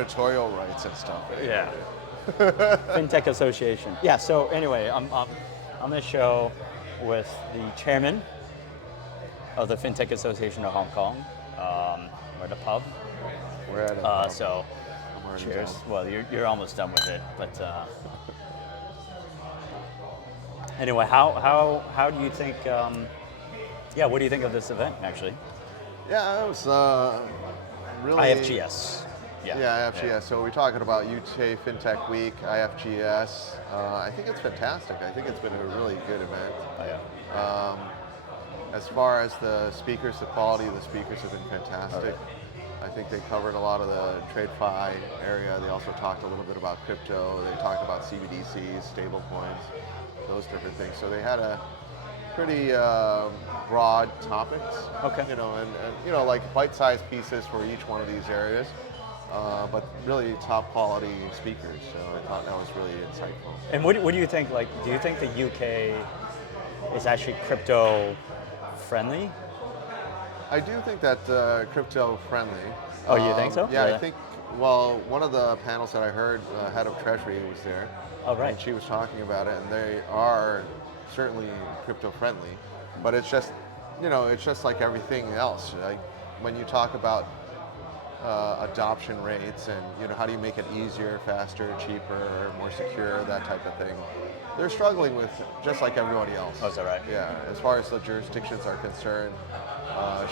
Editorial rights and stuff. Yeah. Fintech Association. Yeah, so anyway, I'm on this show with the chairman of the Fintech Association of Hong Kong. We're at a pub. We're at a So, I'm already cheers. done. Well, you're almost done with it, but anyway, how do you think? What do you think of this event actually? Yeah, it was really IFGS. Yeah, IFGS. So we're talking about UK Fintech Week, IFGS. I think it's fantastic. I think it's been a really good event. Oh, yeah. As far as the speakers, the quality of the speakers have been fantastic. Okay. I think they covered a lot of the TradeFi area. They also talked a little bit about crypto. They talked about CBDCs, stablecoins, those different things. So they had a pretty broad topics. Okay. And like bite-sized pieces for each one of these areas. But really top quality speakers, so I thought that was really insightful. And what do you think, like, do you think the UK is actually crypto friendly? I do think that crypto friendly. Oh, you think so? Yeah, I think, well, one of the panels that I heard, head of Treasury was there. Oh, right. And she was talking about it, and they are certainly crypto friendly, but it's just, it's just like everything else. Like when you talk about adoption rates and how do you make it easier, faster, cheaper, more secure, that type of thing. They're struggling with just like everybody else. Oh, is that right? Yeah, as far as the jurisdictions are concerned,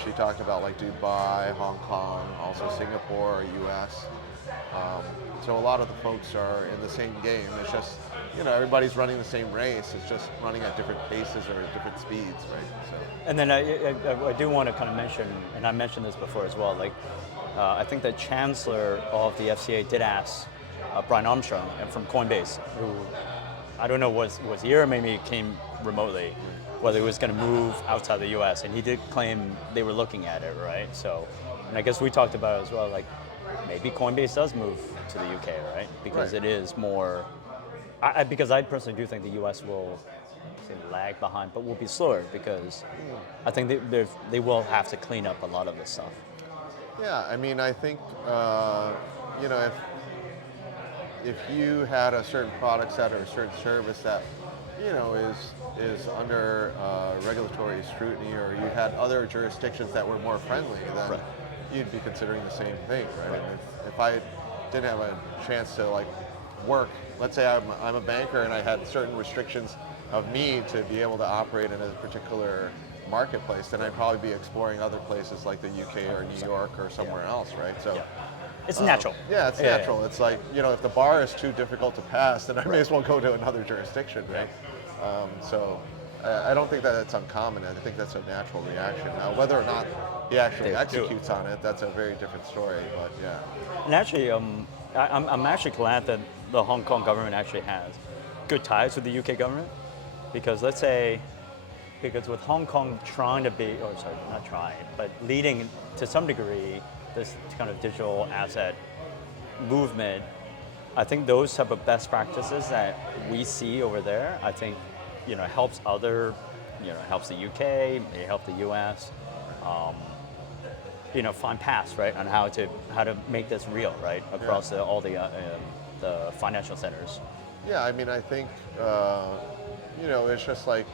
she talked about like Dubai, Hong Kong, also Singapore, US. So a lot of the folks are in the same game. It's just, everybody's running the same race. It's just running at different paces or at different speeds, right? So. And then I do want to kind of mention, and I mentioned this before as well, like I think the chancellor of the FCA did ask Brian Armstrong from Coinbase, who I don't know was here or maybe came remotely, whether he was going to move outside the U.S. And he did claim they were looking at it, right? So, and I guess we talked about it as well, like maybe Coinbase does move to the UK, right? Because Right. it is more. Because I personally do think the U.S. will lag behind, but will be slower because I think they will have to clean up a lot of this stuff. Yeah, I mean, I think, if you had a certain product set or a certain service that, is under regulatory scrutiny, or you had other jurisdictions that were more friendly, then Right. you'd be considering the same thing, right? And if I didn't have a chance to like work, let's say I'm a banker and I had certain restrictions of me to be able to operate in a particular marketplace, then I'd probably be exploring other places like the UK or New York or somewhere else, right? So. Yeah. It's natural. Yeah, it's natural. It's like, if the bar is too difficult to pass, then I may as well go to another jurisdiction, right? So I don't think that it's uncommon. I think that's a natural reaction. Now, whether or not he actually executes on it, that's a very different story, but yeah. And actually, I'm actually glad that the Hong Kong government actually has good ties with the UK government, because let's say, because with Hong Kong trying to be, or sorry, not trying, but leading to some degree this kind of digital asset movement, I think those type of best practices that we see over there, I think, helps helps the UK, it helps the US, find paths, right, on how to make this real, right, across all the financial centers. Yeah, I mean, I think, it's just like,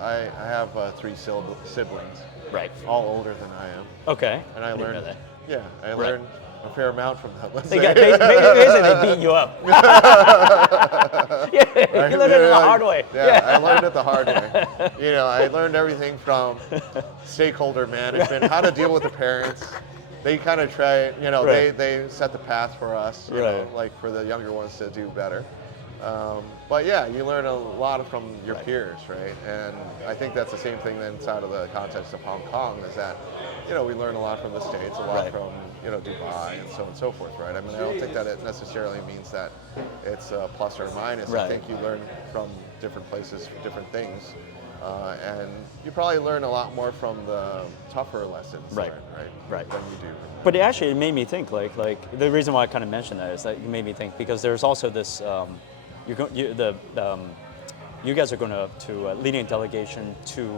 I have 3 siblings. Right. All older than I am. Okay. And I didn't know learned, that. I learned a fair amount from them. Let's They say. got basically they beat you up. Yeah, you learned it the hard way. Yeah, I learned it the hard way. I learned everything from stakeholder management, how to deal with the parents. They kind of try, Right. they set the path for us, like for the younger ones to do better. But yeah, you learn a lot from your peers, right? And I think that's the same thing inside of the context of Hong Kong, is that, we learn a lot from the States, a lot from, Dubai and so on and so forth, right? I mean, I don't think that it necessarily means that it's a plus or a minus. Right. I think you learn from different places, different things. And you probably learn a lot more from the tougher lessons, Right. Than you do. But it made me think, like the reason why I kind of mentioned that is that you made me think, because there's also this, you guys are going to leading a delegation to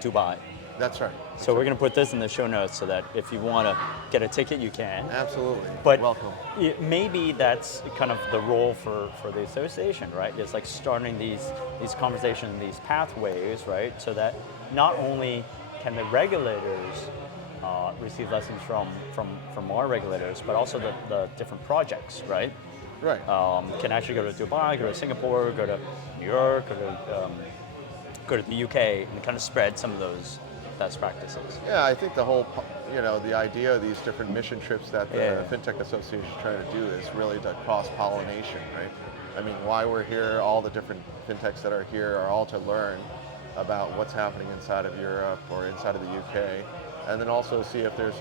Dubai, That's right. So we're going to put this in the show notes so that if you want to get a ticket, you can. Absolutely. But welcome. Maybe that's kind of the role for the association, right? It's like starting these conversations, these pathways, right? So that not only can the regulators receive lessons from our regulators, but also the different projects, right? Right. Can actually go to Dubai, go to Singapore, go to New York, go to the UK, and kind of spread some of those best practices. Yeah, I think the whole, the idea of these different mission trips that the Fintech Association is trying to do is really the cross-pollination, right? I mean, why we're here, all the different fintechs that are here are all to learn about what's happening inside of Europe or inside of the UK, and then also see if there's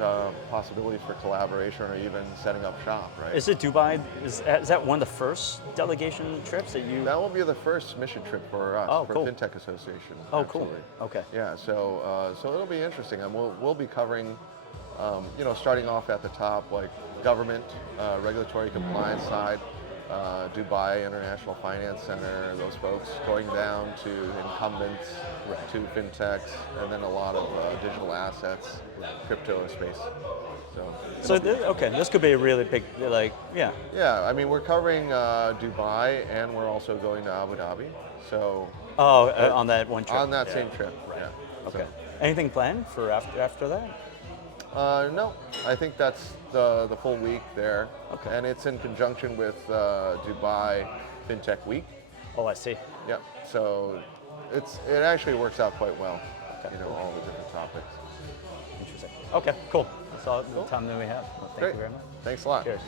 possibilities for collaboration or even setting up shop, right? Is it Dubai? Is that one of the first delegation trips that you? That will be the first mission trip for us, for cool. Fintech Association. Oh, absolutely. cool. Okay. Yeah, so it'll be interesting, and we'll be covering, starting off at the top, like government, regulatory compliance side, Dubai International Finance Center, those folks, going down to incumbents, to fintechs, and then a lot of digital assets, crypto space. This could be a really big, yeah. Yeah, I mean, we're covering Dubai, and we're also going to Abu Dhabi. So. On that one trip. On that same trip. Right. Yeah. Okay. Anything planned for after that? No, I think that's the full week there. Okay. And it's in conjunction with Dubai FinTech Week. Oh, I see. Yep. So it actually works out quite well. Okay. All the different topics. Interesting. Okay, cool. That's all the time that we have. Well, thank you very much. Thanks a lot. Cheers.